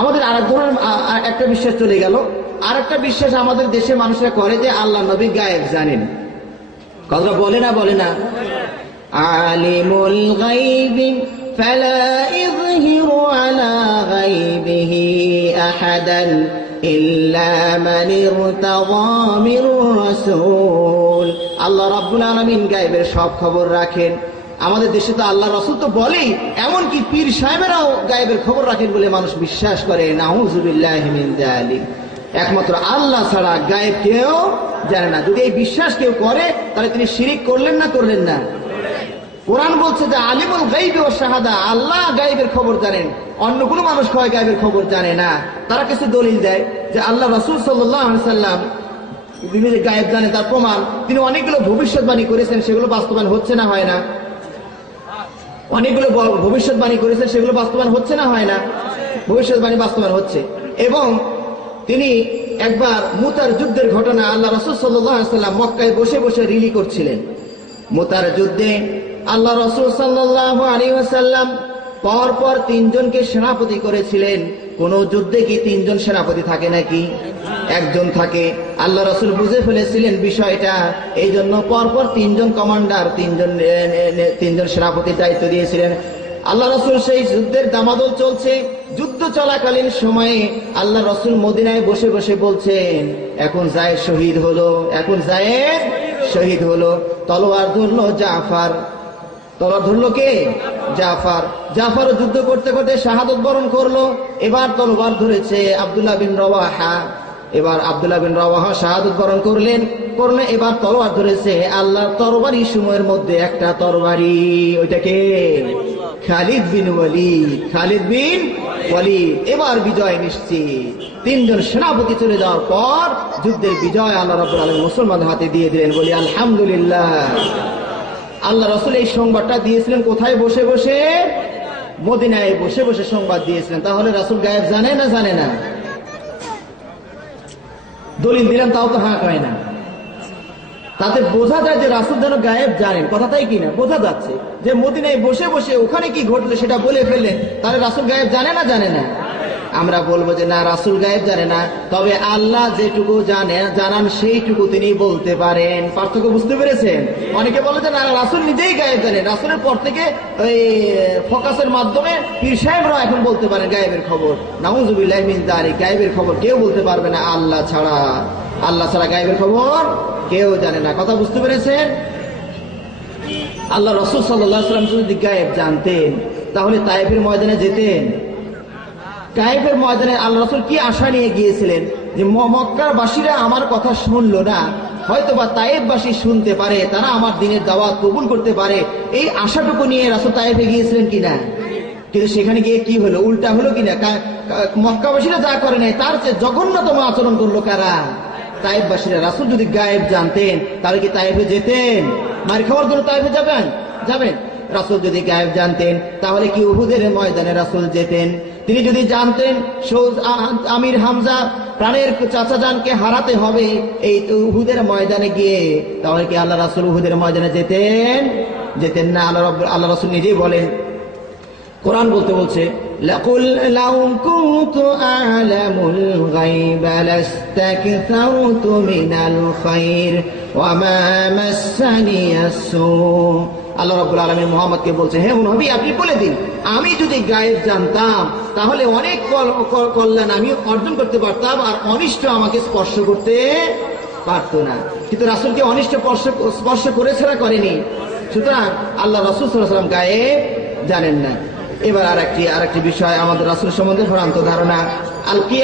আমাদের আর এক ধরনের আ- আ- একটা বিশ্বাস চলে গেল আর একটা বিশ্বাস আমাদের দেশে মানুষরা করে যে আল্লাহ নবী গায়েব জানেন কথাটা বলে না বলে না আলিমুল গাইবি فلا يظهر على غيبه أحدا إلا من ارتضى من رسول আল্লাহ রাব্বুল আলামিন গায়েবের সব খবর রাখেন আমাদের দেশে তো আল্লাহ রসুল তো বলেই, এমনকি পীর সাহেবেরাও গায়েবের খবর রাখেন বলে মানুষ বিশ্বাস করে একমাত্র আল্লাহ ছাড়া গায়েব কেউ জানে না। যদি এই বিশ্বাস কেউ করে, তাহলে তিনি শিরিক করলেন না করলেন না? কোরআন বলছে যে আলিমুল গাইবে ও শাহাদা, আল্লাহ গাইবের খবর জানেন, অন্য কোনো মানুষ হয় গাইবের খবর জানে না। তারা কিছু দলিল দেয় যে আল্লাহ রসুল সাল্লাম বিভিন্ন গায়েব জানে তার প্রমাণ, তিনি অনেকগুলো ভবিষ্যৎবাণী করেছেন, সেগুলো বাস্তবায়ন হচ্ছে না, হয় না। অনেকগুলো ভবিষ্যৎবাণী করেছেন সেগুলো বাস্তবায়ন হচ্ছে না, হয় না? ভবিষ্যৎবাণী বাস্তবায়ন হচ্ছে। এবং তিনি একবার মুতার যুদ্ধের ঘটনা আল্লাহ রসুল সাল্লাম মক্কায় বসে বসে রিলি করছিলেন। মুতার যুদ্ধে আল্লাহ রসুল সাল্লাহ আলী আসাল্লাম পর পর তিনজনকে সেনাপতি করেছিলেন। কোন যুদ্ধে কি তিনজন সেনাপতি থাকে নাকি? একজন থাকে। আল্লাহ রসুল বুঝে ফেলেছিলেন বিষয়টা। এই জন্য পরপর তিনজন কমান্ডার, তিনজন তিনজন সেনাপতির দায়িত্ব দিয়েছিলেন। আল্লাহ রসুল সেই যুদ্ধের দামাদল চলছে। যুদ্ধ চলাকালীন সময়ে আল্লাহ রসুল মদিনায় বসে বসে বলছেন, এখন জায়েদ শহীদ হলো, এখন জায়েদ শহীদ হলো। তলোয়ার ধরলো জাফার। তলোয়ার ধরলো কে? জাফার। জাফার যুদ্ধ করতে করতে শাহাদত বরণ করল। এবার তলোয়ার ধরেছে আব্দুল্লাহ বিন রওয়াহা। এবার আব্দুল্লাহ বিন রওয়াহা শাহাদত বরণ করলেন। করলে এবার তলোয়ার ধরেছে আল্লাহ তরবারি সময়ের মধ্যে একটা তরবারি। ওইটাকে খালিদ বিন ওয়ালিদ। খালিদ বিন ওয়ালিদ। এবার বিজয় নিশ্চিত। তিনজন সেনাপতি চলে যাওয়ার পর যুদ্ধের বিজয় আল্লাহ রাব্বুল আলামিন মুসলমানদের হাতে দিয়ে দিলেন। বলি, আলহামদুলিল্লাহ। আল্লাহ রসুল এই সংবাদটা দিয়েছিলেন কোথায়? বসে বসে মদিনায় বসে বসে সংবাদ দিয়েছিলেন। তাহলে রাসুল গায়েব জানে না জানে না? দলিল দিলাম, তাও তো হাঁ হয় না। তাতে বোঝা যায় যে রাসুল যেন গায়েব জানেন। কথাটাই কিনা বোঝা যাচ্ছে যে মদিনায় বসে বসে ওখানে কি ঘটলো সেটা বলে ফেললেন। তাহলে রাসুল গায়েব জানে না জানে না? আমরা বলব যে না, রাসুল গায়েব জানে না। তবে আল্লাহ যেটুকু জানে, জানান সেইটুকু তিনি বলতে পারেন। পার্থক্য বুঝতে পেরেছেন? অনেকে বলে যে না রাসুল নিজেই গায়েব জানেন রাসুলের পর থেকে ওই ফোকাসের মাধ্যমে পীর সাহেবরাও এখন বলতে পারেন গায়েবের খবর। নাউজুবিল্লাহ মিন দারি গায়েবের খবর কেউ বলতে পারবে না আল্লাহ ছাড়া। আল্লাহ ছাড়া গায়েবের খবর কেউ জানে না। কথা বুঝতে পেরেছেন? আল্লাহ রসুল সাল্লাম যদি গায়েব জানতেন, তাহলে তাইফের ময়দানে যেতেন। গায়েবের ময়দানে আল্লাহ রসুল কি আশা নিয়ে গিয়েছিলেন? যে ম- মক্কার বাসীরা আমার কথা শুনলো না হয়তো বা তাইফবাসী শুনতে পারে, তারা আমার দিনের দাওয়াত কবুল করতে পারে, এই আশাটুকু নিয়ে রাসুল তাইফে গিয়েছিলেন কিনা? কিন্তু সেখানে গিয়ে কি হলো? উল্টা হলো কিনা? মক্কাবাসীরা যা করে নাই, তার চেয়ে জঘন্যতম আচরণ করল কারা? তাইফবাসীরা রাসুল যদি গায়েব জানতেন, তাহলে কি তাইফে যেতেন? মার খাওয়ার জন্য তাইফে যাবেন? যাবেন? রাসুল যদি গায়েব জানতেন তাহলে কি উহুদের ময়দানে রাসুল যেতেন তিনি যদি জানতেন সৌদ আ- আমির হামজা প্রাণের চাচা জানকে হারাতে হবে এই উহুদের ময়দানে গিয়ে তাহলে কি আল্লাহ রাসুল উহুদের ময়দানে যেতেন যেতেন না আল্লাহ রব্বুল- আল্লাহ রাসুল নিজেই বলেন কোরআন বলতে বলছে لقل لو كنت أعلم الغيب لاستكثرت من الخير وما مسني السوء আল্লাহ রাব্বুল আলামিন মুহাম্মদকে বলছে, হে নবী, আপনি বলে দিন। আমি যদি গায়েব জানতাম, তাহলে অনেক কল- কল- কল্যাণ আমি অর্জন করতে পারতাম আর অনিষ্ট আমাকে স্পর্শ করতে পারতো না। কিন্তু রাসূলকে অনিষ্ট স্পর্শ করেছে না করেনি। সুতরাং আল্লাহ রাসূল ওয়াসাল্লাম গায়েব জানেন না। এবার আর একটি আর একটি বিষয় আমাদের রাসূল সম্বন্ধে ভ্রান্ত ধারণা। আল